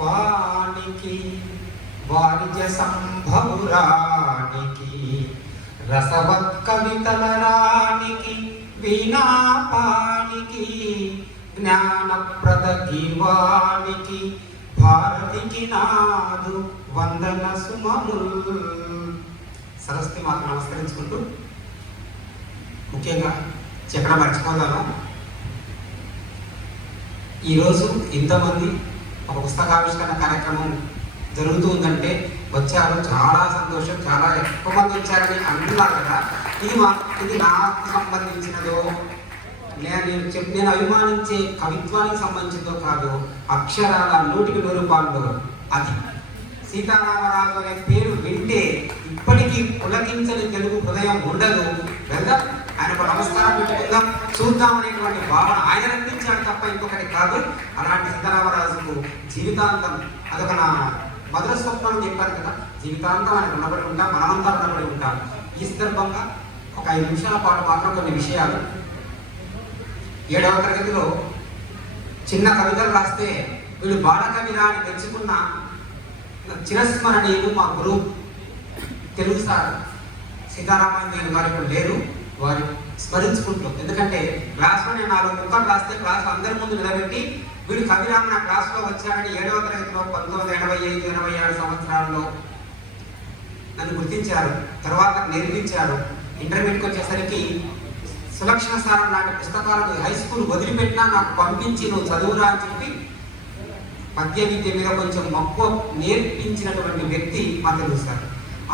వానికి వారిజ సంభవురానికి రసవత్ కవితల రానికి వీణాపానికి జ్ఞానప్రద గీవానికి భారతికి నాదు వందన సుమముల్. సరస్వతి మాత నమస్కరించుకుంటూ ముఖ్యంగా చెప్పడం మర్చిపోతాను. ఈరోజు ఇంతమంది ఒక పుస్తకావిష్కరణ కార్యక్రమం జరుగుతుందంటే వచ్చారు, చాలా సంతోషం. చాలా ఎక్కువ మంది వచ్చారని అంటున్నారు కదా. ఇది నాకు సంబంధించినదో నేను అభిమానించే కవిత్వానికి సంబంధించిందో కాదు, అక్షరాల 100కి 100 రూపాయలు. అది సీతారామరాజు అనే పేరు వింటే ఇప్పటికీ పులకించని తెలుగు హృదయం ఉండదు. వెళ్దాం, ఆయనకు నమస్కారం పెట్టుకుందాం, చూద్దాం అనేటువంటి భావన ఆయన అనిపించాడు తప్ప ఇంకొకటి కాదు. అలాంటి సీతారామరాజుకు జీవితాంతం అదొక నా మధుర స్వప్నం చెప్పారు కదా, జీవితాంతం ఆయన రుణపడి ఉంటాం, మనమంతా రుణపడి ఉంటాం. ఈ సందర్భంగా ఒక 5 నిమిషాల పాటు మాత్రం కొన్ని విషయాలు. 7వ తరగతిలో చిన్న కవితలు రాస్తే వీళ్ళు బాలకవిరా అని తెచ్చుకున్న చిరస్మరణీయులు మా గురువు తెలుగు సార్ సీతారామయ్య గారు ఇప్పుడు లేరు. వారు స్మరించుకుంటూ, ఎందుకంటే క్లాస్లో నేను 4 ముక్కలు రాస్తే క్లాస్లో అందరి ముందు నిలబెట్టి వీడు కవిరామ్ నా క్లాస్లో వచ్చారని 7వ తరగతిలో 1985-86 సంవత్సరాల్లో నన్ను గుర్తించారు. తర్వాత నేర్పించారు. ఇంటర్మీడియట్కి వచ్చేసరికి సులక్షణ సారం లాంటి పుస్తకాలను హై స్కూల్ వదిలిపెట్టినా నాకు పంపించి నువ్వు చదువురా అని చెప్పి పద్య విద్య మీద కొంచెం మక్కువ నేర్పించినటువంటి వ్యక్తి మా తెలుగు సార్.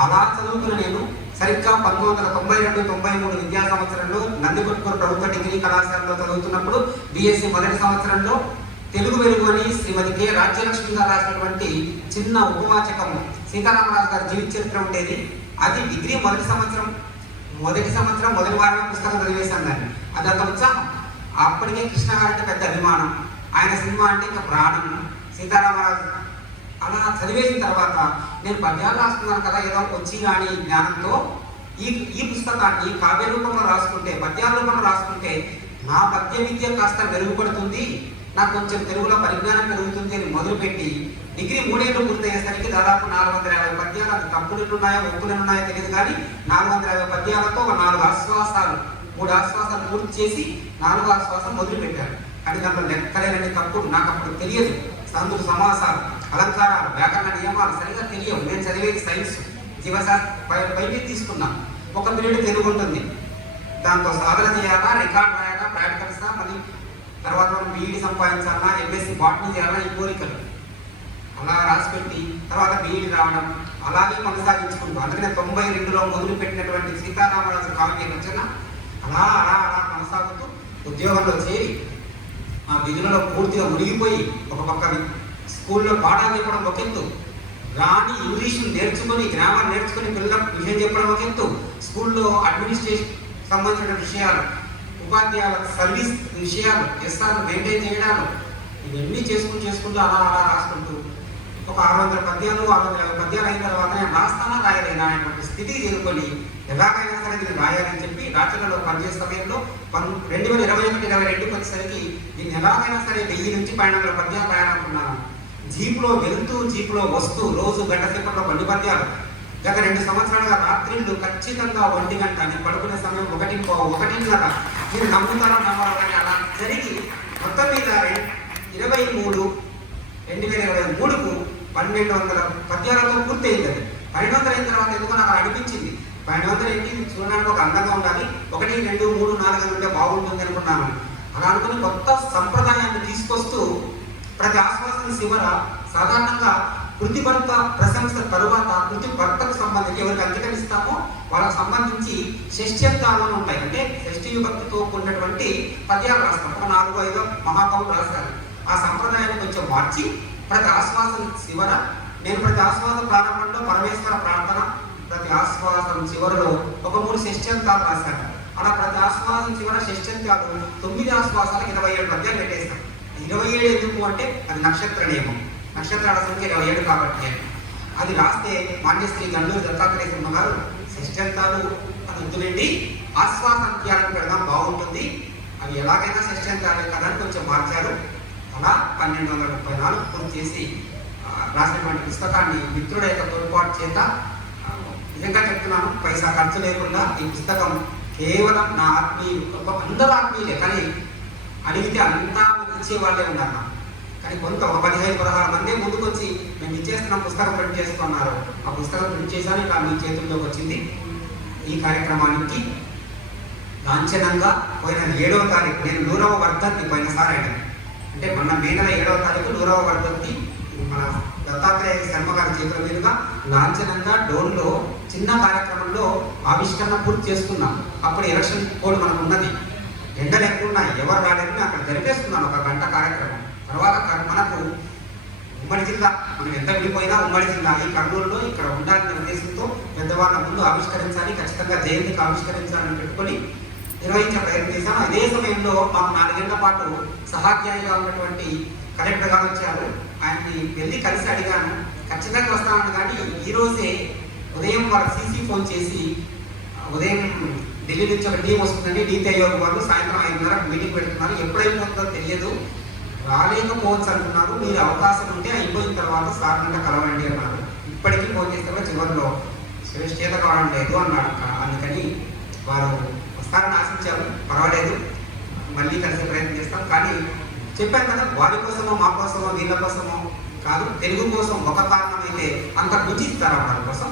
అలా చదువుతున్న నేను సరిగ్గా 1992-93 విద్యా సంవత్సరంలో నందికొట్కూరు ప్రభుత్వ డిగ్రీ కళాశాలలో చదువుతున్నప్పుడు బిఎస్సి మొదటి సంవత్సరంలో తెలుగు వెలుగు అని శ్రీమతి కె రాజ్యలక్ష్మి గారు రాసినటువంటి చిన్న ఉపవాచకం సీతారామరాజు గారి జీవిత చరిత్ర ఉండేది. అది డిగ్రీ మొదటి సంవత్సరం మొదటి వారం పుస్తకం చదివేశాను దాన్ని. అది అంత ఉత్సాహం. అప్పటికే కృష్ణ గారంటే పెద్ద అభిమానం, ఆయన సినిమా అంటే ఇంకా ప్రాణం. సీతారామరాజు అలా చదివేసిన తర్వాత నేను పద్యాలు రాస్తున్నాను కదా, ఏదో వచ్చి రాని జ్ఞానంతో ఈ పుస్తకాన్ని కావ్య రూపంలో రాసుకుంటే, పద్యాల రూపంలో రాసుకుంటే నా పద్య విద్య కాస్త మెరుగుపడుతుంది, నాకు కొంచెం తెలుగులో పరిజ్ఞానం పెరుగుతుంది అని మొదలుపెట్టి డిగ్రీ 3 ఏళ్ళు పూర్తయ్యేసరికి దాదాపు 450 పద్యాలు, అది తప్పులు ఉన్నాయో ఒప్పులు ఉన్నాయో తెలియదు కానీ 450 పద్యాలతో ఒక 3 ఆశ్వాసాలు పూర్తి చేసి 4వ ఆశ్వాసం మొదలుపెట్టారు. కానీ దాంట్లో లెక్కలేనని తప్పులు నాకు అప్పుడు తెలియదు. సందులు, సమాసాలు, అలంకారాలు, వ్యాకరణ నియమాలు సరిగా తెలియవు. నేను చదివేది సైన్స్, జీవశాస్త్ర పైకి తీసుకున్నాను. ఒక పీరియడ్ తెలుగు ఉంటుంది, దాంతో సాధన చేయాలా, రికార్డ్ రాయాలా, ప్రాక్టికల్సా, మళ్ళీ తర్వాత మనం బీఈడి సంపాదించాలా, ఎంఎస్సి బాటనీ చేయాలా, ఈ కోరికలు అలా రాసిపెట్టి తర్వాత బీఈడి రావడం అలాగే కొనసాగించుకుంటూ, అందుకనే 92లో మొదలుపెట్టినటువంటి సీతారామరాజు కావ్య రచన అలా అలా అలా కొనసాగుతూ ఉద్యోగంలో చేరి ఆ విధులలో పూర్తిగా మునిగిపోయి ఒక పక్క స్కూల్లో పాఠాలు చెప్పడం ఒక ఎత్తు, రాని ఇంగ్లీషు నేర్చుకొని గ్రామర్ నేర్చుకొని పిల్లలకు విషయం చెప్పడం ఒక ఎత్తు, స్కూల్లో అడ్మినిస్ట్రేషన్ సంబంధించిన విషయాలు, ఉపాధ్యాయుల సర్వీస్ విషయాలు, ఎస్ఆర్ మెయింటైన్ చేయడాలు, ఇవన్నీ చేసుకుంటూ అలా అలా రాసుకుంటూ ఒక 600 పద్యాలు 650 పద్యాలు అయిన తర్వాత నేను రాస్తానా రాయలేనా అనేటువంటి స్థితి చేరుకొని ఎలాగైనా సరే దీన్ని రాయాలని చెప్పి రాత్రులలో పనిచేసే సమయంలో 2021-22 వచ్చేసరికి దీన్ని ఎలాగైనా సరే 1000 నుంచి 1200 పద్యాలు రాయాలనుకున్నాను. జీప్లో వెళ్తూ జీప్లో వస్తూ రోజు గంట సేపట్లో 2 పద్యాలు. గత 2 సంవత్సరాలుగా రాత్రిళ్ళు ఖచ్చితంగా 1 గంట, నేను పడుకునే సమయం 1:30. మీరు నమ్ముతారో నమ్మరో కానీ అలా జరిగి మొత్తం మీద 2023కు 1200 పద్యాలతో పూర్తయింది. అది 1200 అయిన తర్వాత ఎందుకో నాకు అనిపించింది 1200 ఏంటి, చూడడానికి ఒక అందంగా ఉండాలి, 1, 2, 3, 4 ఉంటే బాగుంటుంది అనుకున్నాను. అలా అనుకుని కొత్త సంప్రదాయాన్ని తీసుకొస్తూ ప్రతి ఆశ్వాసన శివర సాధారణంగా కృతిభర్త ప్రశంస తరువాత కృతిభర్తకు సంబంధించి ఎవరికి అంకితం ఇస్తామో వాళ్ళకి సంబంధించి షష్ఠ్యర్థాలు ఉంటాయి. అంటే షష్ఠి విభక్తితో కూడినటువంటి పద్యాలు రాస్తాం. ఒక 4-5 మహాకవులు రాస్తారు. ఆ సంప్రదాయాన్ని కొంచెం మార్చి ప్రతి ఆశ్వాసం శివర, నేను ప్రతి ఆశ్వాసం ప్రారంభంలో పరమేశ్వర ప్రార్థన, ప్రతి ఆశ్వాసం చివరలో ఒక 3 షష్ఠ్యంతాలు రాశాను. అలా ప్రతి ఆశ్వాసం చివర షష్ఠ్యంతాలు 9 ఆశ్వాసాలకు 27 పద్యాలు పెట్టేస్తాను. 27 ఎందుకు అంటే అది నక్షత్ర నియమం, నక్షత్రాల సంఖ్య 27 కాబట్టి. అది రాస్తే మాన్యశ్రీ గండూరు దత్తాత్రేయ శర్మ గారు షష్ఠ్యంతాలు అని వద్దులేండి, ఆశ్వాసంత్యాలను పెడదాం బాగుంటుంది, అవి ఎలాగైనా షష్ఠ్యంతాలే కదా అని కొంచెం మార్చారు. అలా 1234 పూర్తి చేసి రాసినటువంటి పుస్తకాన్ని మిత్రుల యొక్క తోడ్పాటు చేత నిజంగా చెప్తున్నాను, పైసా ఖర్చు లేకుండా ఈ పుస్తకం కేవలం నా ఆత్మీయులు, అందరూ ఆత్మీయులే, కానీ అడిగితే అంతా ఇచ్చే వాళ్ళే ఉన్నారు. కానీ కొంత 15-16 మంది ముందుకు వచ్చి మేము ఇచ్చేస్తున్న పుస్తకం ప్రింట్ చేసుకున్నారు. ఆ పుస్తకం ప్రింట్ చేశాను, ఇలా మీ చేతుల్లోకి వచ్చింది. ఈ కార్యక్రమానికి లాంఛనంగా పోయిన 7వ తారీఖు నేను 100వ వర్ధంతి పోయినసారి అయినా, అంటే మొన్న మే నెల 7వ తారీఖు 100వ వర్ధంతి మన దత్తాత్రేయ శర్మ గారి చేతుల మీదుగా లాంఛనంగా డోన్లో చిన్న కార్యక్రమంలో ఆవిష్కరణ పూర్తి చేసుకున్నాం. అప్పుడు ఎలక్షన్ కోడ్ మనకు ఉన్నది, ఎండలు ఎక్కువ ఉన్నాయి, ఎవరు రాలేదని అక్కడ జరిపేస్తున్నాను 1 గంట కార్యక్రమం. తర్వాత మనకు ఉమ్మడి జిల్లా, మనం ఎంత విడిపోయినా ఉమ్మడి జిల్లా ఈ కర్నూలులో ఇక్కడ ఉండాలనే ఉద్దేశంతో పెద్దవాళ్ళ ముందు ఆవిష్కరించాలి, ఖచ్చితంగా జయంతికి ఆవిష్కరించాలని పెట్టుకొని నిర్వహించే ప్రయత్నం చేశాం. అదే సమయంలో మాకు 4 గంటల పాటు సహాధ్యాయిగా ఉన్నటువంటి కలెక్టర్ గారు వచ్చారు. ఆయన్ని వెళ్ళి కలిసి అడిగాను, ఖచ్చితంగా వస్తామని. కానీ ఈరోజే ఉదయం వాళ్ళ సీసీ ఫోన్ చేసి ఉదయం ఢిల్లీ నుంచి ఒక టీం వస్తుందని నీతి ఆయోగ్ వాళ్ళు సాయంత్రం 5:30 మీటింగ్ పెడుతున్నారు, ఎప్పుడైపోతుందో తెలియదు, రాలేకపోవచ్చు అంటున్నారు, మీరు అవకాశం ఉంటే అయిపోయిన తర్వాత సార్ కింద కలవండి అన్నారు. ఇప్పటికీ ఫోన్ చేస్తే కూడా చివరిలో చేత కావడం లేదు అన్నాడు. అందుకని వారు వస్తారని ఆశించారు, పర్వాలేదు మళ్ళీ కలిసే ప్రయత్నం చేస్తాం. కానీ చెప్పాను కదా, వారి కోసమో మా కోసమో వీళ్ళ కోసమో కాదు, తెలుగు కోసం ఒక కారణం అయితే అంత రుచి ఇస్తారు. వారి కోసం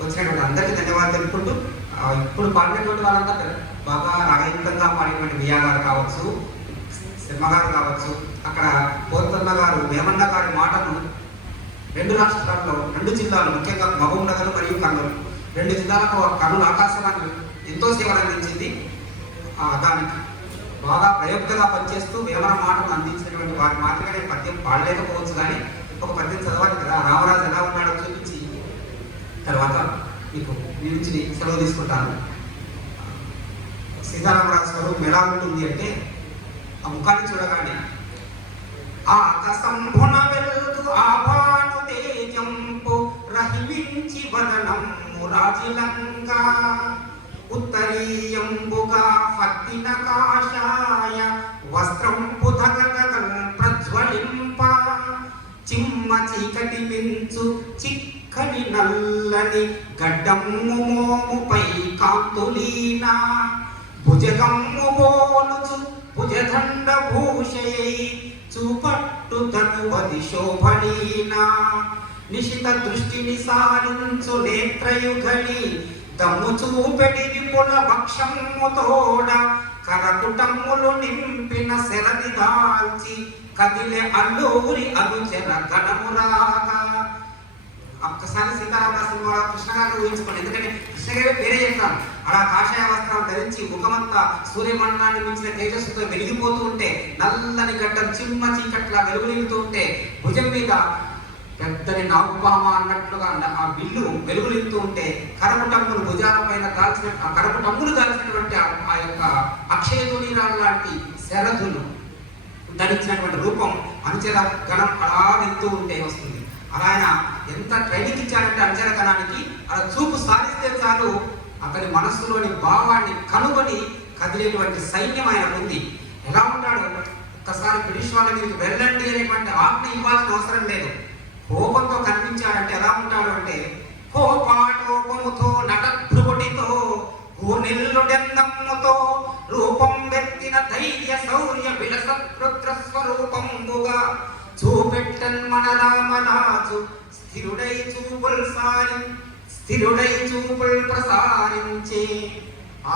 వచ్చినటువంటి అందరికీ ధన్యవాదాలు తెలుపుకుంటూ, ఇప్పుడు పాడినటువంటి వాళ్ళంతా బాగా రాగయుక్తంగా పాడినటువంటి మియా గారు కావచ్చు, శర్మ గారు కావచ్చు, అక్కడ పోతన్న గారు, వేమన్న గారి మాటను 2 రాష్ట్రాల్లో 2 జిల్లాలు, ముఖ్యంగా మహబూబ్ నగర్ మరియు కర్నూలు 2 జిల్లాలకు కర్నూలు ఆకాశవాణి ఎంతో సేవలు అందించింది. దానికి బాగా ప్రయోక్తగా పనిచేస్తూ వేమన మాటను అందించినటువంటి వారి మాటగా నేను పద్యం పాడలేకపోవచ్చు, కానీ ఒక పద్యం చదవాలి కదా. రామరాజు ఎలా ఉన్నాడో చూపించి తర్వాత మీకు నుంచి సెలవు తీసుకుంటాను. సీతారామరాజు స్వరూపం ఎలా ఉంటుంది అంటే, ఆ ముఖాన్ని చూడగానే ఆకాశంభున వెలుగు ఆభాను తేజంపు రహిమించి వదనము రాజిలంగా ఉత్తరీయంబుగా హత్తిన కాషాయ వస్త్రంపు ధగధగం ప్రజ్వలింప చిమ్మ చీకటి మించు చిక్కని నల్లని గడ్డమ్ము మోముపై కాంతులీనా భుజగమ్ము బోలుచు భుజదండ భూషయై చూపట్టు తనువది శోభలీనా నిశిత దృష్టిని సారించు నేత్రయుగలి దమ్ము చూపెడి విపుల భక్షమ్ము తోడ కరకుటమ్ములు నింపిన శరది దాల్చి కదిలే అల్లూరి అనుచర గణమురాగా. ఒక్కసారి సీతారామరాజు సినిమా కృష్ణ గారిని ఊహించుకోండి, ఎందుకంటే కృష్ణ గారి పేరే చెప్తాను. అలా కాషాయ వస్త్రాలు ధరించి ముఖమంతా సూర్యమండలాన్ని మించిన తేజస్సుతో వెలిగిపోతూ ఉంటే, నల్లని గడ్డం చిమ్మ చీకట్లా వెలుగులిగుతూ ఉంటే, భుజం మీద పెద్దని నాగుపామ అన్నట్లుగా ఆ బిల్లు వెలుగులిగుతూ ఉంటే, కరపుటమ్ములు భుజాల పైన దాల్చిన ఆ కరపుటమ్ములు దాల్చినటువంటి ఆ యొక్క అక్షయధునిరాలు లాంటి శరధులు ధరించినటువంటి రూపం అనుచర గణం అలా వెళ్తూ ఉంటే వస్తుంది. అలా ఆయన ఎంత ట్రైనింగ్ ఇచ్చాడంటే అనుచర గణానికి, అలా చూపు సాధిస్తే చాలు అతని మనస్సులోని భావాన్ని కనుగొని కదిలేటువంటి సైన్యం ఆయన ఉంది. ఎలా ఉంటాడు, ఒక్కసారి బ్రిటిష్ వాళ్ళ మీదకి వెళ్ళండి అనేటువంటి ఆజ్ఞ ఇవ్వాల్సిన అవసరం లేదు. కోపంతో కనిపించాడంటే ఎలా ఉంటాడు అంటే, కోపాటోపముతో నటభృగుటితో కూనిల్లుడెందమ్ముతో రూపం వెత్తిన ధైర్య శౌర్య విలసృద్ర స్వరూపంబుగా చూపెట్టన్ మన రామరాజు స్థిరుడై చూపుల్ ప్రసారించే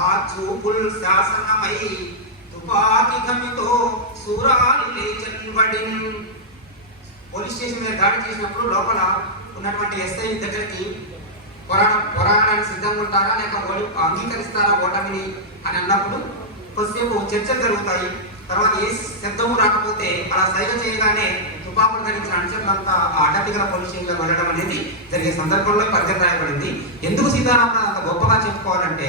ఆ చూపుల్ శాసనమై తుపాకి గమితో సూరాలు లేచన్వడిన్. పోలీస్ స్టేషన్ మీద దాడి చేసినప్పుడు లోపల ఉన్నటువంటి ఎస్ఐ దగ్గరికి పోరాడడానికి సిద్ధంగా ఉంటారా లేక అంగీకరిస్తారా ఓటమిని అని అన్నప్పుడు కొద్దిసేపు చర్చలు జరుగుతాయి. తర్వాత ఏ శబ్దము రాకపోతే అలా సైగ చేయగానే తుపాకులు ధరించిన అనుచరులంతా ఆ అడ్డపిగల పోలీస్ స్టేషన్లో వెళ్ళడం అనేది జరిగే సందర్భంలో పరిచయం రాయబడింది. ఎందుకు సీతారామరాజు అంత గొప్పగా చెప్పుకోవాలంటే,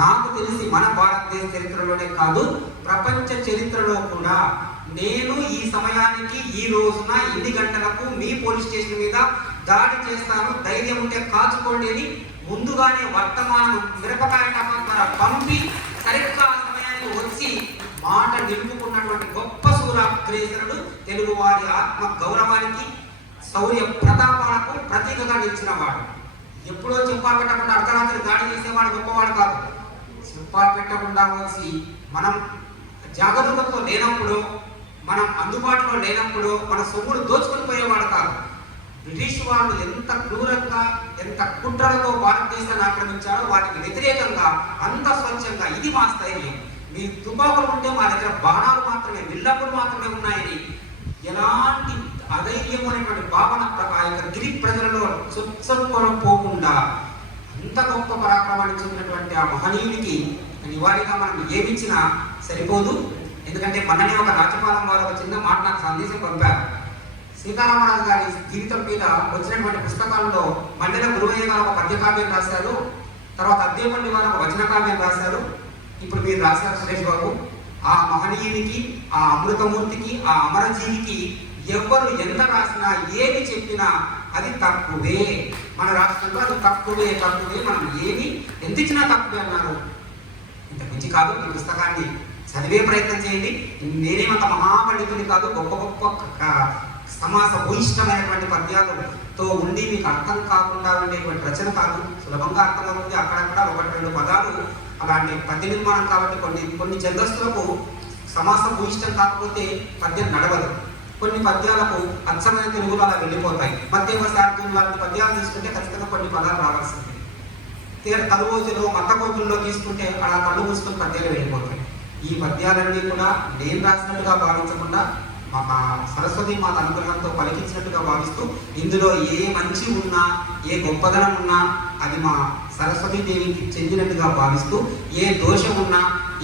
నాకు తెలిసి మన భారతదేశ చరిత్రలోనే కాదు, ప్రపంచ చరిత్రలో కూడా నేను ఈ సమయానికి ఈ రోజున ఇన్ని గంటలకు మీ పోలీస్ స్టేషన్ మీద దాడి చేస్తాను, ధైర్యం ఉంటే కాచుకోండి అని ముందుగానే వర్తమానం మిరపకాయ టపాల ద్వారా పంపి సరిగ్గా ఆ సమయానికి వచ్చి మాట నిలుపుకున్నటువంటి గొప్ప సూరాగ్రేసరుడు తెలుగు వారి ఆత్మ గౌరవానికి శౌర్య ప్రతాపాలకు ప్రతీకగా నిలిచిన వాడు. ఎప్పుడో చెప్పా పెట్టకుండా అర్ధరాత్రి దాడి చేసేవాడు గొప్పవాడు కాదు. చెప్పా పెట్టకుండా వచ్చి మనం జాగరూకతతో లేనప్పుడు, మనం అందుబాటులో లేనప్పుడు మన సొమ్మును దోచుకొని పోయేవాడు కాదు. బ్రిటిష్ వాళ్ళు ఎంత క్రూరంగా, ఎంత కుట్రలతో భారతదేశాన్ని ఆక్రమించారో వాటికి వ్యతిరేకంగా అంత స్వచ్ఛంగా ఇది మా స్థైర్యం, మీ తుపాకులు ఉంటే మా దగ్గర బాణాలు మాత్రమే, విల్లప్పులు మాత్రమే ఉన్నాయని ఎలాంటి అధైర్యం అనేటువంటి భావన ఆ యొక్క గిరి ప్రజలలో పోకుండా అంత గొప్ప పరాక్రమాన్ని చెందినటువంటి ఆ మహనీయుడికి నివాళిగా మనం ఏమిచ్చినా సరిపోదు. ఎందుకంటే మొన్ననే ఒక రాజ్యపాలన వారు ఒక చిన్న మాట నాకు సందేశం పంపారు. సీతారామరాజు గారి జీవితం మీద వచ్చినటువంటి పుస్తకాల్లో మల్లెల గురువయ్య గారు ఒక పద్యకావ్యం రాశారు, తర్వాత అద్దేపల్లి వారు ఒక వచన కావ్యం రాశారు, ఇప్పుడు మీరు రాశారు సురేష్ బాబు. ఆ మహనీయునికి, ఆ అమృతమూర్తికి, ఆ అమరజీవికి ఎవరు ఎంత రాసినా ఏమి చెప్పినా అది తక్కువే. మన రాష్ట్రంలో అది తక్కువే. మనం ఏమి ఎంత ఇచ్చినా తక్కువే అన్నారు. ఇంత మంచి కాదు. ఈ పుస్తకాన్ని చదివే ప్రయత్నం చేయండి. నేనేమంత మహాపండితుని కాదు, గొప్ప గొప్ప సమాస భూయిష్టమైనటువంటి పద్యాలతో ఉండి మీకు అర్థం కాకుండా ఉండేటువంటి రచన కాదు, సులభంగా అర్థమవుతుంది. అక్కడక్కడ ఒకటి రెండు పదాలు అలాంటి పద్య నిర్మాణం కాబట్టి కొన్ని ఛందస్సులకు సమాస భూయిష్టం కాకపోతే పద్యం నడవదు. కొన్ని పద్యాలకు అచ్చమైన తెలుగులో అలా వెళ్ళిపోతాయి. మధ్యవశార్థం లాంటి పద్యాలు తీసుకుంటే ఖచ్చితంగా కొన్ని పదాలు రావాల్సిందే. తలువోజులో మత్తకోతుల్లో తీసుకుంటే అలా కళ్ళు మూసుకొని పద్యాలు వెళ్ళిపోతాయి. ఈ పద్యాలన్నీ కూడా నేను రాసినట్టుగా భావించకుండా మా సరస్వతి మాత అనుగ్రహంతో పలికించినట్టుగా భావిస్తూ, ఇందులో ఏ మంచి ఉన్నా, ఏ గొప్పదనం ఉన్నా అది మా సరస్వతీదేవికి చెందినట్టుగా భావిస్తూ, ఏ దోషం ఉన్నా,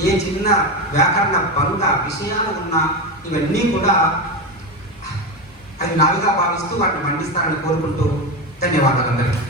ఏ చిన్న వ్యాకరణ భంగ విషయాలు ఉన్నా ఇవన్నీ కూడా అది నావిగా భావిస్తూ వాటిని మండిస్తారని కోరుకుంటూ ధన్యవాదాలు అందరికీ.